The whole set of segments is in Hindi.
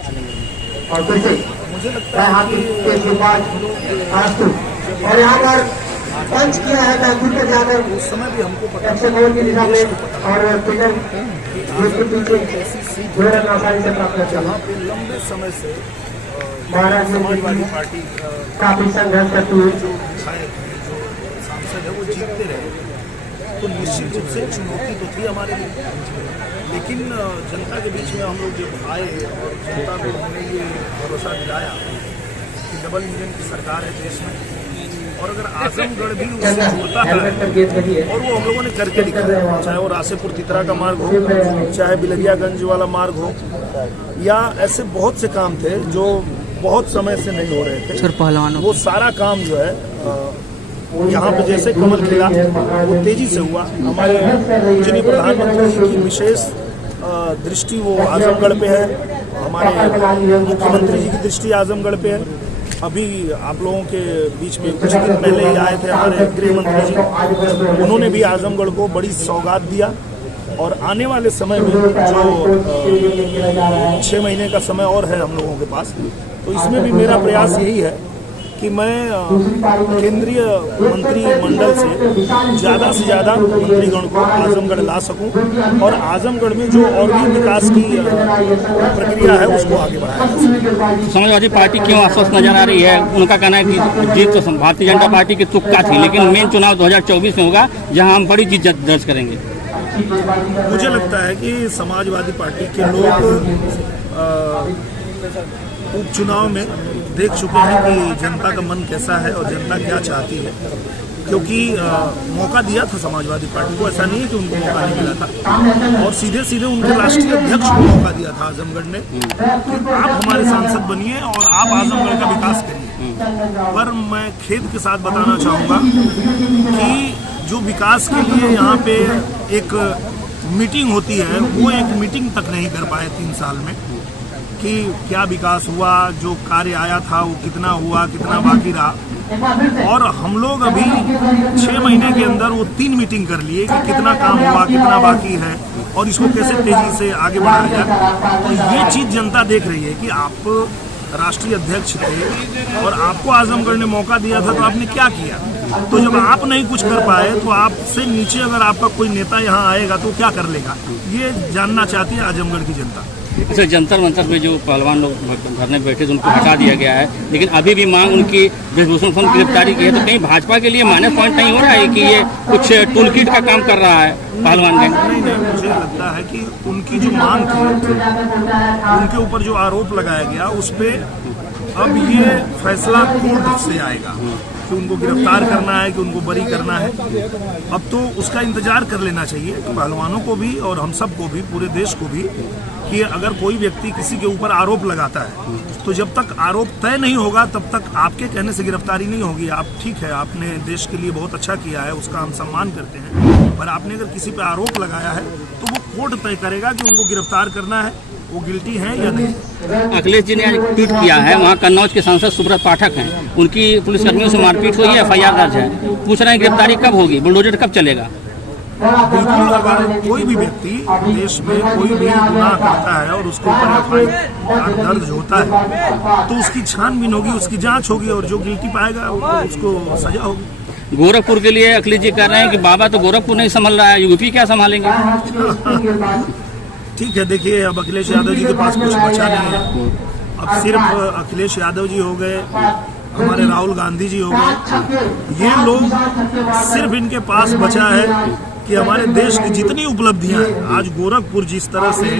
और फिर से मुझे लगता है हाथी के शुरुआत और यहाँ पर पंच किया है महफूज पर जाकर उस समय भी हमको पता एक्शन गोल की दिशा में और फिगर उसके पीछे जो रन आसानी से प्राप्त करते जहाँ हैं। पे लंबे समय से महाराज समाजवादी पार्टी काफी संघर्ष करते हुए जो विधायक हैं, जो सांसद है, वो जीतते रहे, तो निश्चित रूप से चुनौती तो थी हमारे लिए। लेकिन जनता के बीच में हम लोग जब आए और जनता को हमने ये भरोसा दिलाया कि डबल इंजन की सरकार है देश में, और अगर आजमगढ़ भी उससे जुड़ता है और वो हम लोगों ने करके दिखाया, चाहे वो रासेपुर तितरा का मार्ग हो, चाहे बिलरियागंज वाला मार्ग हो, या ऐसे बहुत से काम थे जो बहुत समय से नहीं हो रहे थे। वो सारा काम जो है यहाँ पे जैसे कमल खिला वो तेजी से हुआ। हमारे पूजनीय प्रधानमंत्री की विशेष दृष्टि वो आजमगढ़ पे है, हमारे मुख्यमंत्री जी की दृष्टि आजमगढ़ पे है। अभी आप लोगों के बीच में कुछ दिन पहले ही आए थे हमारे गृह मंत्री जी, उन्होंने भी आजमगढ़ को बड़ी सौगात दिया। और आने वाले समय में जो 6 महीने का समय और है हम लोगों के पास, तो इसमें भी मेरा प्रयास यही है कि मैं केंद्रीय मंत्रिमंडल से ज़्यादा मंत्रीगण को आजमगढ़ ला सकूं और आजमगढ़ में जो और भी विकास की प्रक्रिया है उसको आगे बढ़ाया जा सके। समाजवादी पार्टी क्यों अस्वस्थ नजर आ रही है? उनका कहना है कि जीत तो भारतीय जनता पार्टी की तुक्का थी, लेकिन मेन चुनाव 2024 में होगा जहां हम बड़ी जीत दर्ज करेंगे। मुझे लगता है कि समाजवादी पार्टी के लोग उपचुनाव में देख चुके हैं कि जनता का मन कैसा है और जनता क्या चाहती है, क्योंकि मौका दिया था समाजवादी पार्टी को, ऐसा नहीं है कि उनको मौका नहीं मिला था। और सीधे सीधे उनके राष्ट्रीय अध्यक्ष को मौका दिया था आजमगढ़ ने कि आप हमारे सांसद बनिए और आप आजमगढ़ का विकास करिए। पर मैं खेद के साथ बताना चाहूँगा कि जो विकास के लिए यहाँ पे एक मीटिंग होती है, वो एक मीटिंग तक नहीं कर पाए 3 साल में कि क्या विकास हुआ, जो कार्य आया था वो कितना हुआ, कितना बाकी रहा। और हम लोग अभी 6 महीने के अंदर वो 3 मीटिंग कर लिए कि कितना काम हुआ, कितना बाकी है और इसको कैसे तेजी से आगे बढ़ाया जाए। तो ये चीज़ जनता देख रही है कि आप राष्ट्रीय अध्यक्ष थे और आपको आजमगढ़ ने मौका दिया था, तो आपने क्या किया। तो जब आप नहीं कुछ कर पाए तो आपसे नीचे अगर आपका कोई नेता यहाँ आएगा तो क्या कर लेगा, ये जानना चाहती है आजमगढ़ की जनता। अच्छा, जंतर मंतर में जो पहलवान लोग धरने बैठे थे उनको हटा दिया गया है, लेकिन अभी भी मांग उनकी ब्रजभूषण फंड गिरफ्तारी की है, तो कहीं भाजपा के लिए माइनस पॉइंट नहीं हो रहा है कि ये कुछ टूल किट का काम कर रहा है पहलवान गैंग? नहीं, मुझे लगता है कि उनकी जो मांग थी, उनके ऊपर जो आरोप लगाया गया उस पर अब ये फैसला कोर्ट से आएगा कि उनको गिरफ्तार करना है कि उनको बरी करना है। अब तो उसका इंतजार कर लेना चाहिए पहलवानों को भी और हम सबको भी, पूरे देश को भी, कि अगर कोई व्यक्ति किसी के ऊपर आरोप लगाता है तो जब तक आरोप तय नहीं होगा तब तक आपके कहने से गिरफ्तारी नहीं होगी। आप ठीक है, आपने देश के लिए बहुत अच्छा किया है, उसका हम सम्मान करते हैं, पर आपने अगर किसी पे आरोप लगाया है तो वो कोर्ट तय करेगा कि उनको गिरफ्तार करना है, वो गिल्टी है या नहीं। अखिलेश जी ने आज ट्वीट किया है, वहाँ कन्नौज के सांसद सुब्रत पाठक हैं, उनकी पुलिसकर्मियों से मारपीट हुई है, FIR दर्ज है, पूछ रहे हैं गिरफ्तारी कब होगी, बुलडोजर कब चलेगा? बिल्कुल, अगर कोई भी व्यक्ति देश में कोई भी गुनाह करता है और उसके ऊपर FIR दर्ज होता है तो उसकी छानबीन होगी, उसकी जांच होगी और जो गिल्टी पाएगा उसको सजा होगी। गोरखपुर के लिए अखिलेश जी कह रहे हैं कि बाबा तो गोरखपुर नहीं संभाल रहा है, यूपी क्या संभालेंगे? ठीक है, देखिए अब अखिलेश यादव जी के पास कुछ बचा नहीं है। अब सिर्फ अखिलेश यादव जी हो गए, हमारे राहुल गांधी जी हो गए, ये लोग सिर्फ इनके पास बचा है कि हमारे देश की जितनी उपलब्धियां हैं, आज गोरखपुर जिस तरह से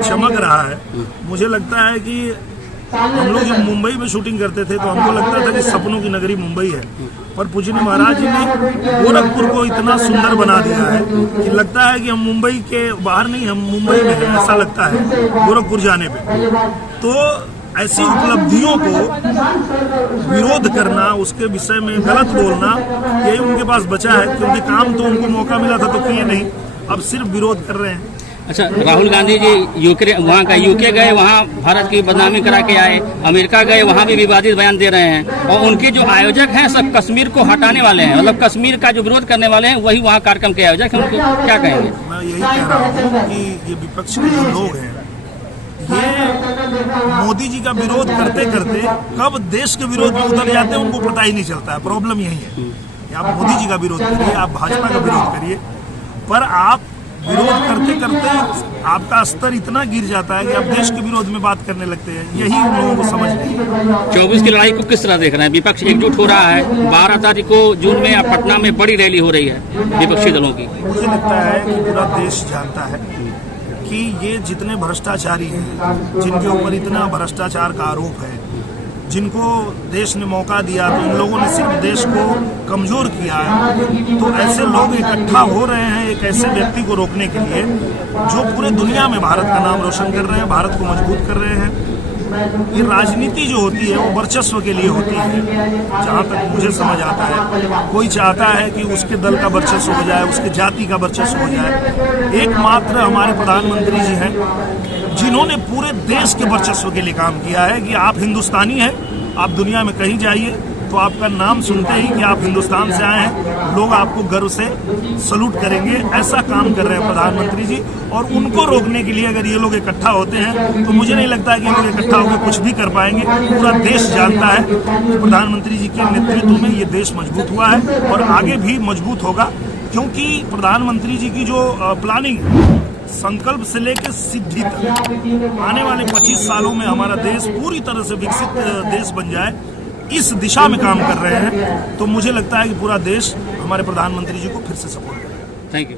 चमक रहा है, मुझे लगता है कि हम लोग जब मुंबई में शूटिंग करते थे तो हमको लगता था कि सपनों की नगरी मुंबई है, पर पूजनीय महाराज जी ने गोरखपुर को इतना सुंदर बना दिया है कि लगता है कि हम मुंबई के बाहर नहीं, हम मुंबई में हैं, ऐसा लगता है गोरखपुर जाने पे। तो ऐसी उपलब्धियों को विरोध करना, उसके विषय में गलत बोलना, यही उनके पास बचा है, क्योंकि काम तो उनको मौका मिला था तो किए नहीं, अब सिर्फ विरोध कर रहे हैं। अच्छा, राहुल गांधी जी यूके गए, वहाँ भारत की बदनामी करा के आए, अमेरिका गए, वहाँ भी विवादित बयान दे रहे हैं, और उनके जो आयोजक हैं सब कश्मीर को हटाने वाले हैं, मतलब कश्मीर का जो विरोध करने वाले हैं वही वहाँ कार्यक्रम के आयोजक हैं, उनको क्या कहेंगे? मैं यही कह रहा हूँ कि ये विपक्ष के जो लोग हैं ये मोदी जी का विरोध करते करते कब देश के विरोध में उतर जाते हैं उनको पता ही नहीं चलता है। प्रॉब्लम यही है कि आप मोदी जी का विरोध करिए, आप भाजपा का विरोध करिए, पर आप विरोध करते करते आपका स्तर इतना गिर जाता है कि आप देश के विरोध में बात करने लगते हैं। यही उन लोगों को समझ नहीं है। 24 की लड़ाई को किस तरह देख रहे हैं? विपक्ष एकजुट हो रहा है। 12 तारीख को जून में पटना में बड़ी रैली हो रही है विपक्षी दलों की। मुझे लगता है कि पूरा देश जानता है कि ये जितने भ्रष्टाचारी हैं, जिनके ऊपर इतना भ्रष्टाचार का आरोप है, जिनको देश ने मौका दिया तो इन लोगों ने सिर्फ देश को कमजोर किया है, तो ऐसे लोग इकट्ठा हो रहे हैं एक ऐसे व्यक्ति को रोकने के लिए जो पूरे दुनिया में भारत का नाम रोशन कर रहे हैं, भारत को मजबूत कर रहे हैं। ये राजनीति जो होती है वो वर्चस्व के लिए होती है, जहाँ तक मुझे समझ आता है। कोई चाहता है कि उसके दल का वर्चस्व हो जाए, उसके जाति का वर्चस्व हो जाए। एकमात्र हमारे प्रधानमंत्री जी हैं जिन्होंने पूरे देश के वर्चस्व के लिए काम किया है कि आप हिंदुस्तानी हैं, आप दुनिया में कहीं जाइए तो आपका नाम सुनते ही कि आप हिंदुस्तान से आए हैं, लोग आपको गर्व से सलूट करेंगे। ऐसा काम कर रहे हैं प्रधानमंत्री जी, और उनको रोकने के लिए अगर ये लोग इकट्ठा होते हैं तो मुझे नहीं लगता कि ये लोग इकट्ठा होकर कुछ भी कर पाएंगे। पूरा देश जानता है कि प्रधानमंत्री जी के नेतृत्व में ये देश मजबूत हुआ है और आगे भी मजबूत होगा, क्योंकि प्रधानमंत्री जी की जो प्लानिंग संकल्प से लेकर सिद्धि तक आने वाले 25 सालों में हमारा देश पूरी तरह से विकसित देश बन जाए, इस दिशा में काम कर रहे हैं। तो मुझे लगता है कि पूरा देश हमारे प्रधानमंत्री जी को फिर से सपोर्ट करेगा। Thank you.